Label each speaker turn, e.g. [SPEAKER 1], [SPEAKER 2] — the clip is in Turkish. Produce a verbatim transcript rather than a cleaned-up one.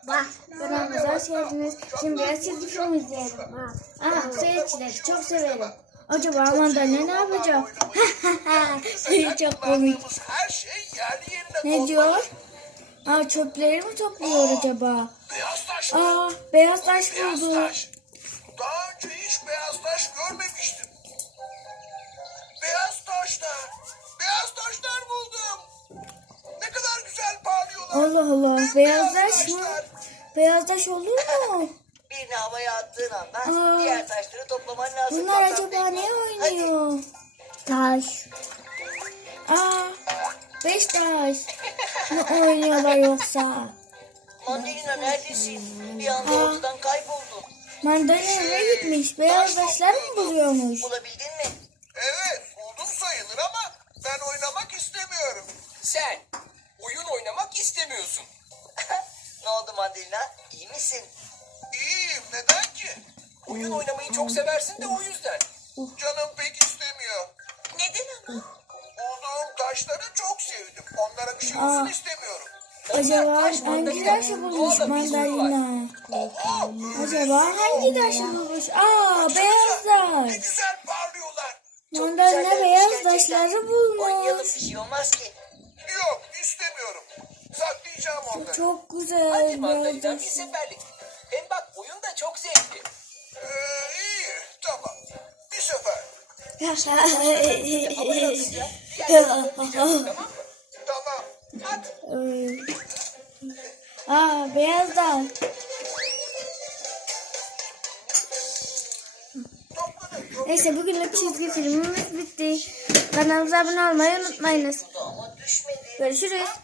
[SPEAKER 1] Bak, kanalımıza hoş geldiniz. Şimdi biraz çizgi film izleyelim. Aa, seyircileri çok severim. Acaba mandalina ne yapacak? Çok komik. Ne diyor? Aa, çöpleri mi topluyor acaba? Aa, beyaz taş buldu.
[SPEAKER 2] Daha önce hiç beyaz taş görmemiştim. Beyaz taşlar. Beyaz taşlar buldum. Ne kadar güzel parlıyorlar.
[SPEAKER 1] Allah Allah, beyaz taş mı? Beyaz taş olur mu?
[SPEAKER 3] Birini havaya attığın anda
[SPEAKER 1] Aa,
[SPEAKER 3] diğer taşları toplaman lazım.
[SPEAKER 1] bunlar
[SPEAKER 3] Kaptan
[SPEAKER 1] acaba
[SPEAKER 3] Bey.
[SPEAKER 1] ne oynuyor? Taş. Aa, beş taş. Ne oynuyorlar yoksa?
[SPEAKER 3] Mandalina neredesin? Bir anda
[SPEAKER 1] Aa.
[SPEAKER 3] ortadan kayboldun.
[SPEAKER 1] Mandalina nereye gitmiş? Beyaz taşlar mı buluyormuş?
[SPEAKER 3] Bulabildin mi?
[SPEAKER 2] Evet buldum sayılır ama ben oynamak istemiyorum.
[SPEAKER 4] Sen oyun oynamak istemiyorsun.
[SPEAKER 3] Ne oldu Mandalina? İyi misin?
[SPEAKER 2] İyiyim neden ki?
[SPEAKER 4] Oyun oynamayı çok seversin de o yüzden.
[SPEAKER 2] Canım pek istemiyor.
[SPEAKER 3] Neden ama?
[SPEAKER 2] Bulduğum taşları çok sevdim. Onlara bir şey olsun
[SPEAKER 1] Aa.
[SPEAKER 2] istemiyorum.
[SPEAKER 1] Acaba
[SPEAKER 4] taş
[SPEAKER 1] hangi
[SPEAKER 4] mandalina.
[SPEAKER 1] taşı bulmuş
[SPEAKER 4] Doğada bir sürü var.
[SPEAKER 1] mandalina? Acaba hangi taşı bulmuş? Aa, beyaz
[SPEAKER 2] Ne
[SPEAKER 1] taş.
[SPEAKER 2] güzel parlıyorlar.
[SPEAKER 1] Mandalina
[SPEAKER 3] Güzel
[SPEAKER 1] beyaz
[SPEAKER 3] gelmiş gerçekten.
[SPEAKER 1] taşları
[SPEAKER 3] Oynayalım,
[SPEAKER 1] bulmuş.
[SPEAKER 3] bir şey olmaz ki.
[SPEAKER 2] Yok istemiyorum. Saklayacağım onları.
[SPEAKER 1] Çok güzel
[SPEAKER 4] Hadi
[SPEAKER 1] beyaz
[SPEAKER 4] mandalina bir
[SPEAKER 1] taş.
[SPEAKER 4] seferlik. Hem bak oyun da çok zevkli.
[SPEAKER 2] Ee, iyi tamam. Bir sefer.
[SPEAKER 4] Havaya atınca diğerlerini toplayacaksın, tamam mı?
[SPEAKER 2] Tamam.
[SPEAKER 4] At.
[SPEAKER 1] Aa, beyaz taş.
[SPEAKER 2] Topladım.
[SPEAKER 1] Neyse, bugünlük çizgi filmimiz bitti. Kanalımıza abone olmayı unutmayınız.
[SPEAKER 3] Ama düşmedi.
[SPEAKER 1] Görüşürüz.